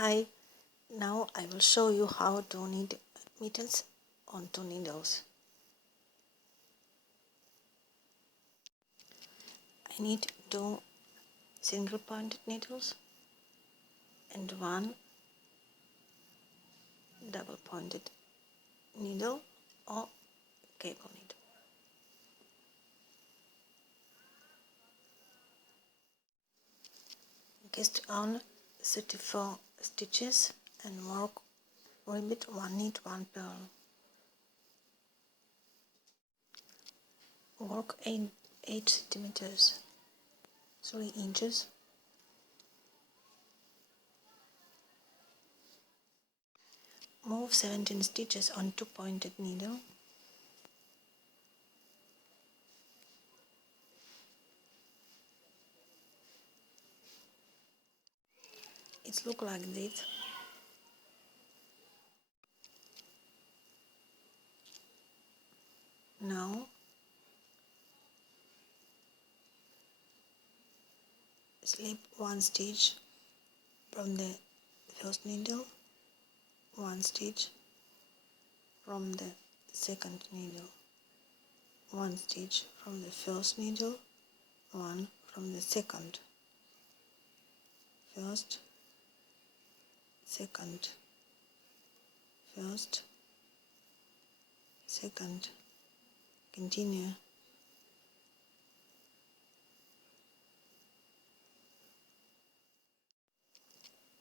Hi, now I will show you how to knit mittens on 2 needles. I need 2 single pointed needles and 1 double pointed needle or cable needle. Cast on 34 stitches and work with 1 knit, 1 purl. Work 8 centimeters, 3 inches. Move 17 stitches on 2 pointed needle. It looks like this. Now slip 1 stitch from the first needle, 1 stitch from the second needle, 1 stitch from the first needle, 1 from the second, first, second, first, second, continue.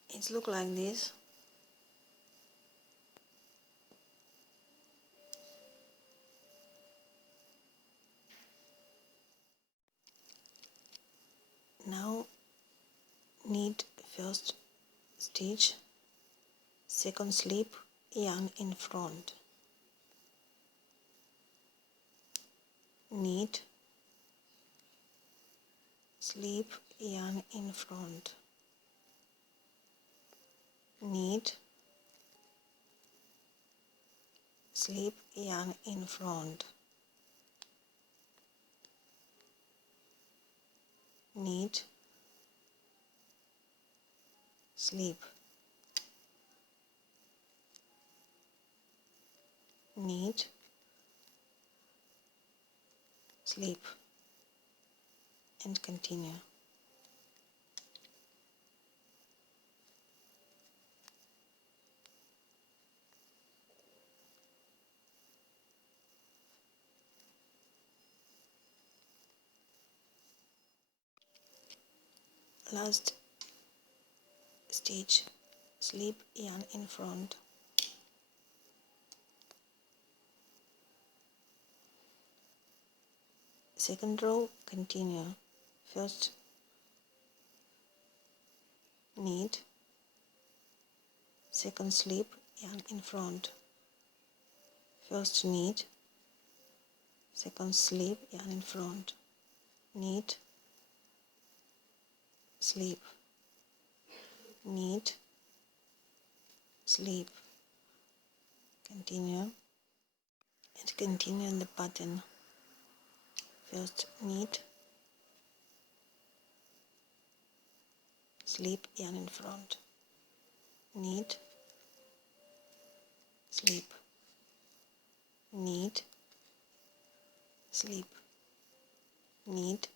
It looks like this. Now knit first stitch, second slip, yarn in front. Knit, slip, yarn in front. Knit, slip, yarn in front. Knit, slip, knit, slip, and continue. Last stitch, slip, yarn in front. Second row, continue. First knit, second slip, yarn in front. First knit, second slip, yarn in front. Knit, slip, knit, slip, continue, and continue the pattern. First knit, slip, yarn in front, knit, slip, knit, slip, knit,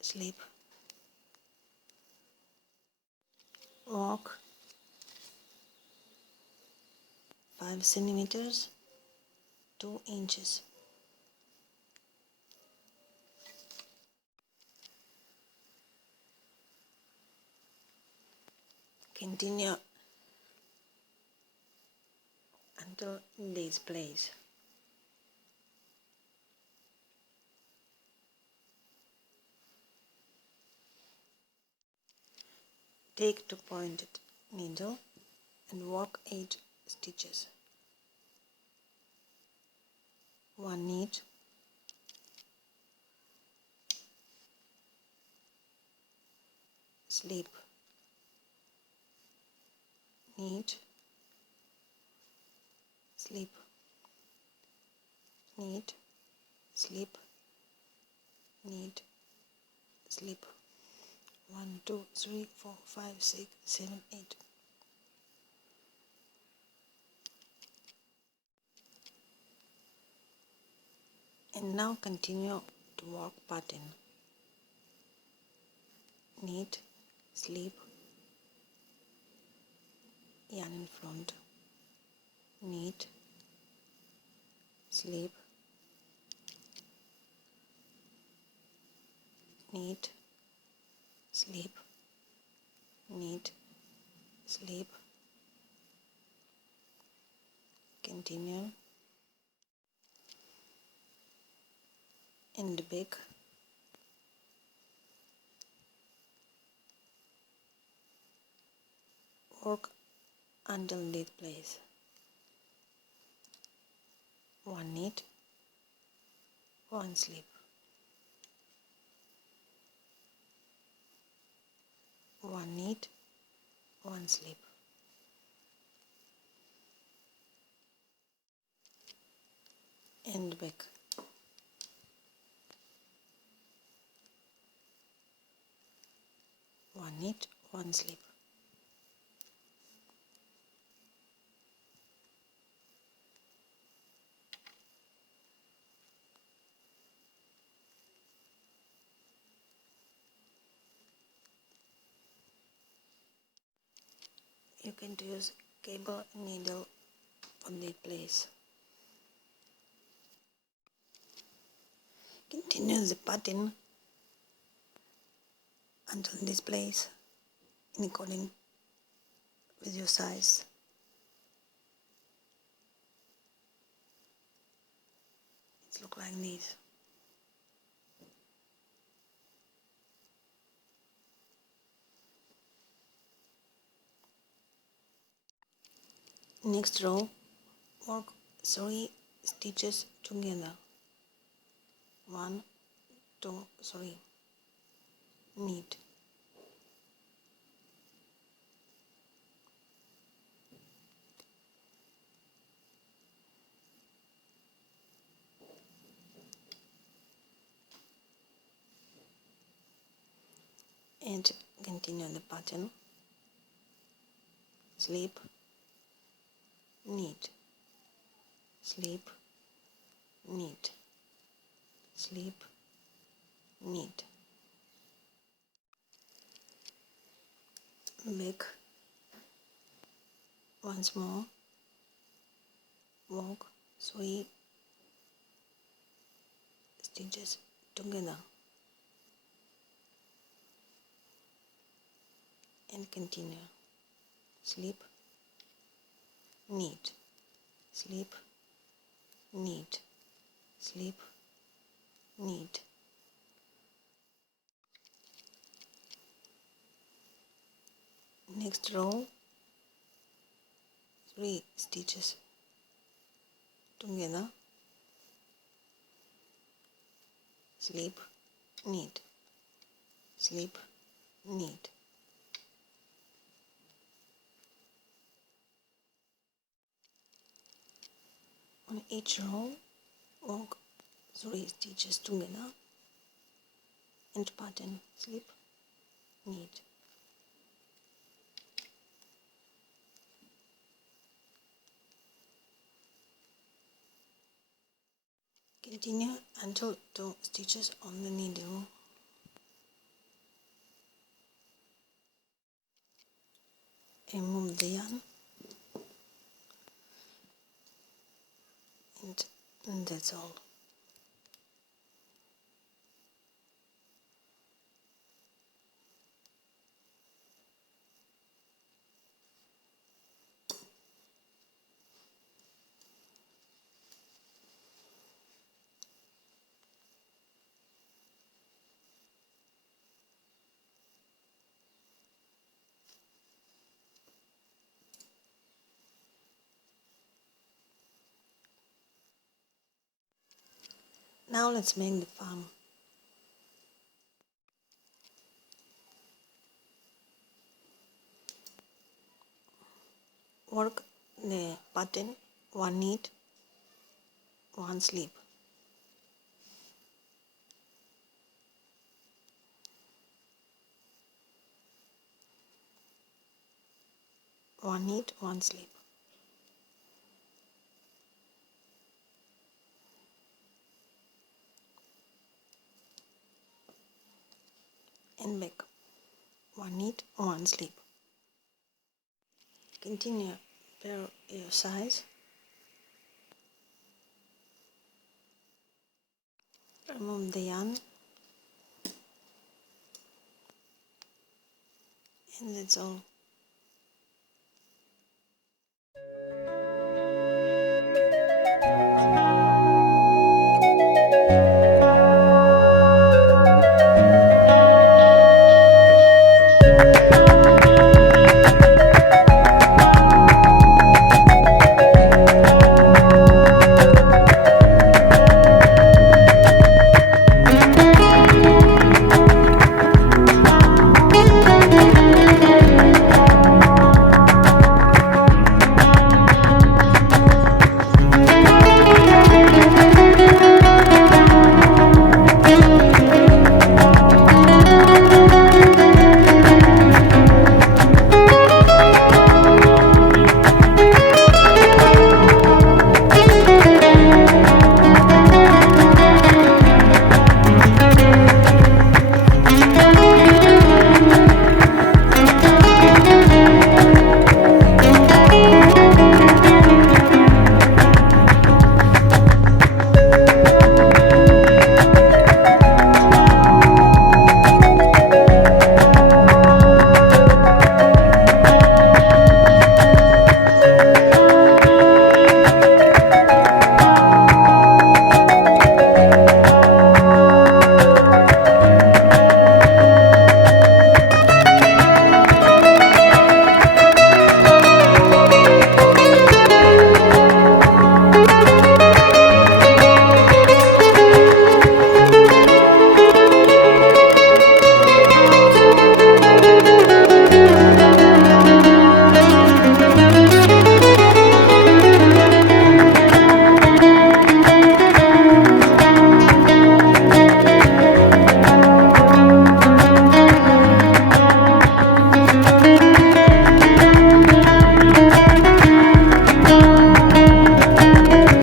slip. Walk 5 centimeters, 2 inches. Continue until this place. Take 2 pointed needle and work 8 stitches. 1 knit, slip, knit, slip, knit, slip, knit, slip. 1, 2, 3, 4, 5, 6, 7, 8. And now continue to work pattern. Knit, slip, yarn in front, knit, slip, knit, slip, knit, slip, continue, in the back, work until this place. 1 knit, 1 slip, 1 knit, 1 slip, and back. One knit, 1 slip. You can use cable needle on this place. Continue the pattern until this place in according with your size. It looks like this. Next row, work 3 stitches together. 1, 2, 3. Knit. And continue the pattern. Slip, knit, slip, knit, slip, knit. Back once more, work 3 stitches together and continue. Slip, knit, slip, knit, slip, knit. Next row, 3 stitches together, slip, knit, slip, knit. On each row, work 3 stitches together and pattern slip, knit. Continue until 2 stitches on the needle. And move the yarn, and that's all. Now let's make the farm. Work the pattern 1 knit, 1 slip. one eat, one sleep. In back, one eat, one sleep. Continue pair your size. Remove the yarn, and that's all.